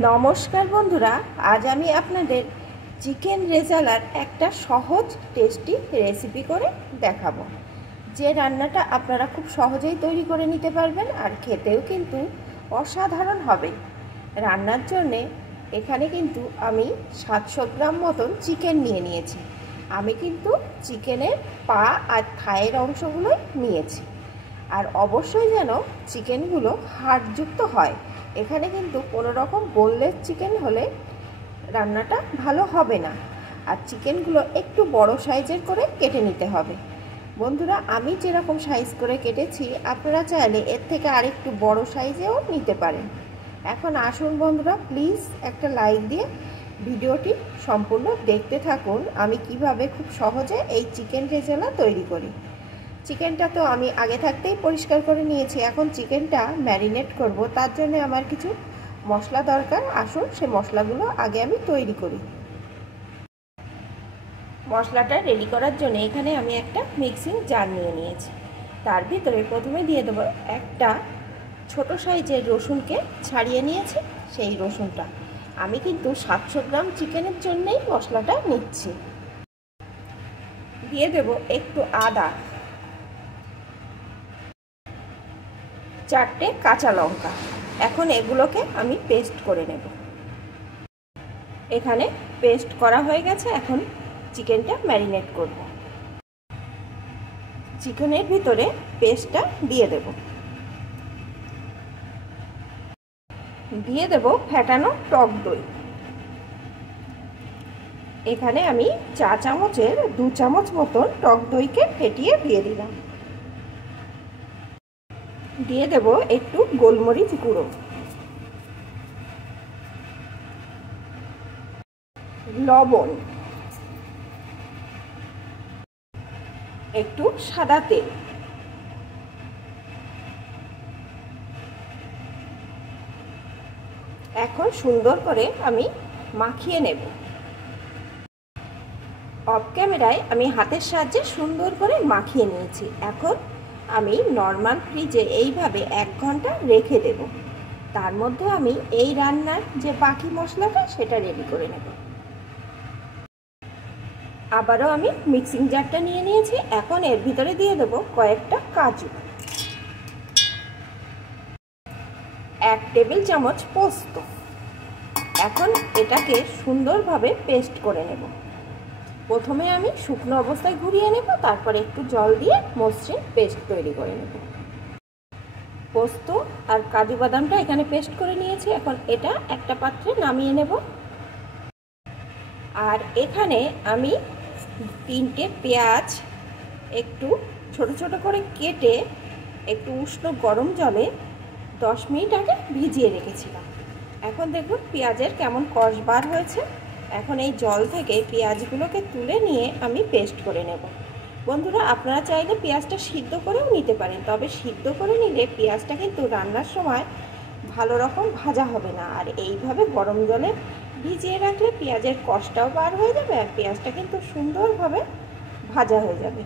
নমস্কার বন্ধুরা, আজ আমি আপনাদের চিকেন রেজালার একটা সহজ টেস্টি রেসিপি করে দেখাবো, যে রান্নাটা আপনারা খুব সহজেই তৈরি করে নিতে পারবেন আর খেতেও কিন্তু অসাধারণ হবে। রান্নার জন্যে এখানে কিন্তু আমি 700 গ্রাম মতন চিকেন নিয়েছি। আমি কিন্তু চিকেনের পা আর থায়ের অংশগুলোই নিয়েছি। আর অবশ্যই যেন চিকেনগুলো হাড়যুক্ত হয়। এখানে কিন্তু কোনো রকম বোনলেস চিকেন হলে রান্নাটা ভালো হবে না। আর চিকেনগুলো একটু বড় সাইজের করে কেটে নিতে হবে। বন্ধুরা, আমি যেরকম সাইজ করে কেটেছি আপনারা চাইলে এর থেকে আরেকটু বড় সাইজেও নিতে পারেন। এখন আসুন বন্ধুরা, প্লিজ একটা লাইক দিয়ে ভিডিওটি সম্পূর্ণ দেখতে থাকুন আমি কিভাবে খুব সহজে এই চিকেন রেজালা তৈরি করি। চিকেনটা তো আমি আগে থাকতেই পরিষ্কার করে নিয়েছি। এখন চিকেনটা ম্যারিনেট করব, তার জন্য আমার কিছু মশলা দরকার। আসুন সে মশলাগুলো আগে আমি তৈরি করি। মশলাটা রেডি করার জন্য এখানে আমি একটা মিক্সিং জার নিয়ে নিয়েছি। তার ভিতরে প্রথমে দিয়ে দেবো একটা ছোট সাইজের রসুনকে ছাড়িয়ে নিয়েছি। সেই রসুনটা আমি কিন্তু 700 গ্রাম চিকেনের জন্যই মশলাটা নিচ্ছি। দিয়ে দেব একটু আদা, 4টে কাঁচা লঙ্কা। এখন এগুলোকে আমি পেস্ট করে নেব। এখানে পেস্ট করা হয়ে গেছে। এখন চিকেনটা ম্যারিনেট করব। চিকেনের ভিতরে পেস্টটা দিয়ে দেব। দিয়ে দেব ফ্যাটানো টক দই। এখানে আমি চা চামচের 2 চামচ মতন টক দইকে ফেটিয়ে দিয়ে দিলাম। দিয়ে দেব একটু গোলমরিচ গুঁড়ো, লবণ, একটু সাদা তেল। এখন সুন্দর করে আমি মাখিয়ে নেব। অফ ক্যামেরায় আমি হাতের সাহায্যে সুন্দর করে মাখিয়ে নিয়েছি। এখন আমি নর্মাল ফ্রিজে এইভাবে 1 ঘন্টা রেখে দেব। তার মধ্যে আমি এই রান্নার যে বাকি মশলাটা সেটা রেডি করে নেব। আবারও আমি মিক্সিং জারটা নিয়ে নিয়েছি। এখন এর ভিতরে দিয়ে দেব কয়েকটা কাজু, 1 টেবিল চামচ পোস্ত। এখন এটাকে সুন্দরভাবে পেস্ট করে নেব। প্রথমে আমি শুকনো অবস্থায় ঘুরিয়ে নেব, তারপরে একটু জল দিয়ে মসৃণ পেস্ট তৈরি করে নেব। পোস্ত আর কাজু বাদামটা এখানে পেস্ট করে নিয়েছি। এখন এটা একটা পাত্রে নামিয়ে নেব। আর এখানে আমি 3টে পেঁয়াজ একটু ছোট ছোট করে কেটে একটু উষ্ণ গরম জলে 10 মিনিট আগে ভিজিয়ে রেখেছিলাম। এখন দেখুন পেঁয়াজের কেমন কষ বার হয়েছে। এখন এই জল থেকে পেঁয়াজগুলোকে তুলে নিয়ে আমি পেস্ট করে নেব। বন্ধুরা, আপনারা চাইলে পেঁয়াজটা সিদ্ধ করেও নিতে পারেন, তবে সিদ্ধ করে নিলে পেঁয়াজটা কিন্তু রান্নার সময় ভালো রকম ভাজা হবে না। আর এইভাবে গরম জলে ভিজিয়ে রাখলে পেঁয়াজের কষটাও বার হয়ে যাবে আর পেঁয়াজটা কিন্তু সুন্দরভাবে ভাজা হয়ে যাবে।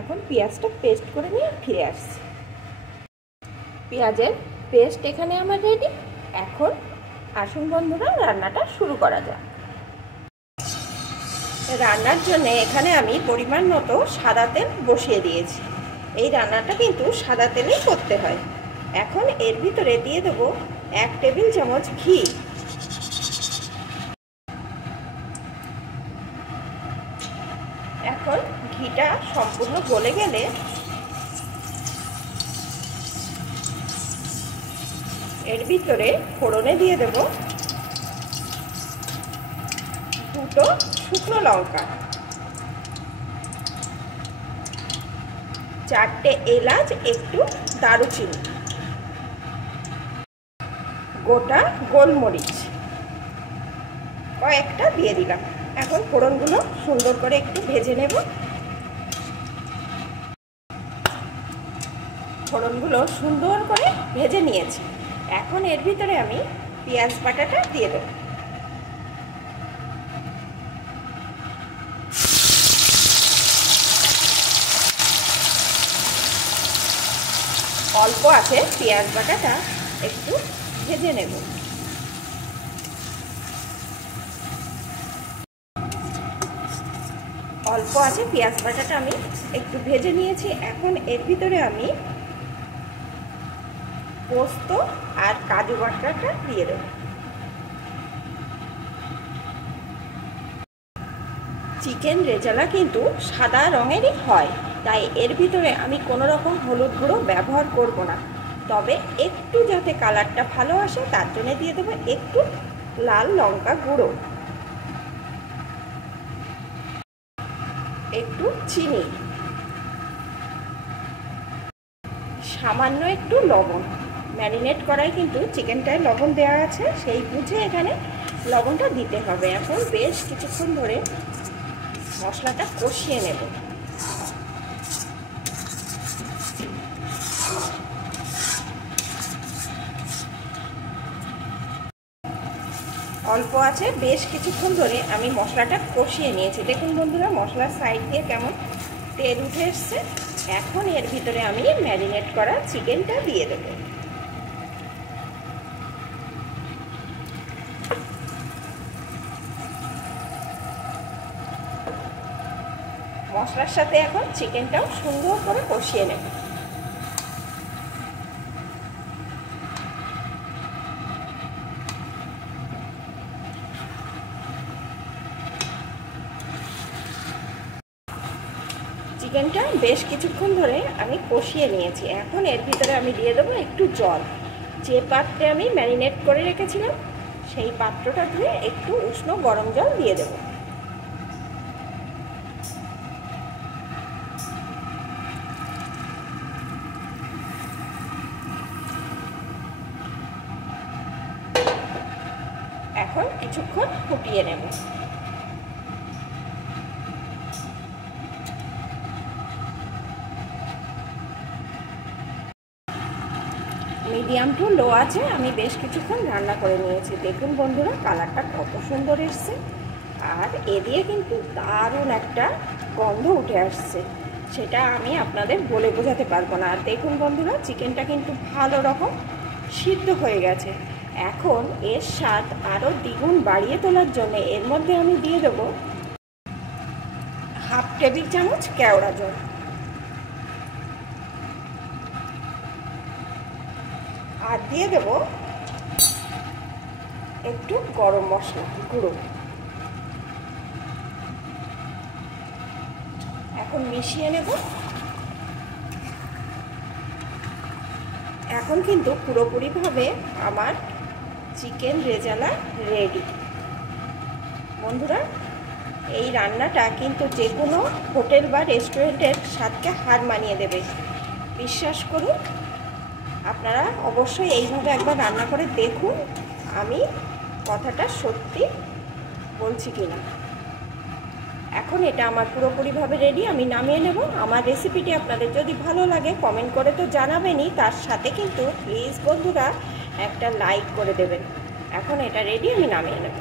এখন পেঁয়াজটা পেস্ট করে নিয়ে ফিরে আসছি। পেঁয়াজের পেস্ট এখানে আমার রেডি। এখন আসুন বন্ধুরা, রান্নাটা শুরু করা যাক। রান্নার জন্য এখানে আমি পরিমাণ মতো সাদা তেল বসিয়ে দিয়েছি। এই রান্নাটা কিন্তু সাদা তেলেই করতে হয়। এখন এর ভিতরে দিয়ে দেবো 1 টেবিল চামচ ঘি। এখন ঘিটা সম্পূর্ণ গলে গেলে এর ভিতরে ফোড়নে দিয়ে দেব 2টো শুকনো লঙ্কা, 4টে এলাচ, একটু দারুচিনি, গোটা গোলমরিচ কয়েকটা দিয়ে দিলাম। এখন ফোড়নগুলো সুন্দর করে একটু ভেজে নেব। ফোড়নগুলো সুন্দর করে ভেজে নিয়েছি। এখন এর ভিতরে আমি পেঁয়াজ বাটাটা দিয়ে দেব। অল্প আছে পেঁয়াজ বাটাটা একটু ভেজে নেব। অল্প আছে পেঁয়াজ বাটাটা আমি একটু ভেজে নিয়েছি। এখন এর ভিতরে আমি পোস্ত আর কাজু বাটাটা দিয়ে দেব। চিকেন রেজালা কিন্তু সাদা রঙেরই হয়, তাই এর ভিতরে আমি কোনো রকম হলুদ গুঁড়ো ব্যবহার করব না, তবে একটু যাতে কালারটা ভালো আসে তার জন্য দিয়ে দেবো একটু লাল লঙ্কা গুঁড়ো, একটু চিনি, সামান্য একটু লবণ। ম্যারিনেট করায় কিন্তু চিকেনটায় লবণ দেওয়া আছে, সেই বুঝে এখানে লবণটা দিতে হবে। এখন বেশ কিছুক্ষণ ধরে মশলাটা কষিয়ে নেব। অল্প আছে বেশ কিছুক্ষণ ধরে আমি মশলাটা কষিয়ে নিয়েছি। দেখুন বন্ধুরা, মশলার সাইড দিয়ে কেমন তেল উঠে এসছে। এখন এর ভিতরে আমি ম্যারিনেট করা চিকেনটা দিয়ে দেব। মশলার সাথে এখন চিকেনটাও সুন্দর করে কষিয়ে নেব। চিকেনটা বেশ কিছুক্ষণ ধরে আমি কষিয়ে নিয়েছি। এখন এর ভিতরে আমি দিয়ে দেবো একটু জল। যে পাত্রে আমি ম্যারিনেট করে রেখেছিলাম সেই পাত্রটা ধুয়ে একটু উষ্ণ গরম জল দিয়ে দেব। এখন কিছুক্ষণ ফুটিয়ে নেব। মিডিয়াম টু লো আছে আমি বেশ কিছুক্ষণ রান্না করে নিয়েছি। দেখুন বন্ধুরা, কালারটা কত সুন্দর এসছে, আর এ দিয়ে কিন্তু দারুণ একটা গন্ধ উঠে আসছে, সেটা আমি আপনাদের বলে বোঝাতে পারবো না। আর দেখুন বন্ধুরা, চিকেনটা কিন্তু ভালো রকম সিদ্ধ হয়ে গেছে। এখন এর স্বাদ আরও দ্বিগুণ বাড়িয়ে তোলার জন্য এর মধ্যে আমি দিয়ে দেবো হাফ টেবিল চামচ কেওড়া জল, আর দিয়ে দেব একটু গরম মশলা গুঁড়ো। এখন মিশিয়ে নেব। এখন কিন্তু পুরোপুরিভাবে আমার চিকেন রেজালা রেডি। বন্ধুরা, এই রান্নাটা কিন্তু যে কোনো হোটেল বা রেস্টুরেন্টের স্বাদকে হার মানিয়ে দেবে। বিশ্বাস করুন, আপনারা অবশ্যই এইভাবে একবার রান্না করে দেখুন আমি কথাটা সত্যি বলছি কিনা। এখন এটা আমার পুরোপুরিভাবে রেডি, আমি নামিয়ে নেব। আমার রেসিপিটি আপনাদের যদি ভালো লাগে কমেন্ট করে তো জানাবেনই, তার সাথে কিন্তু প্লিজ বন্ধুরা একটা লাইক করে দেবেন। এখন এটা রেডি, আমি নামিয়ে নেব।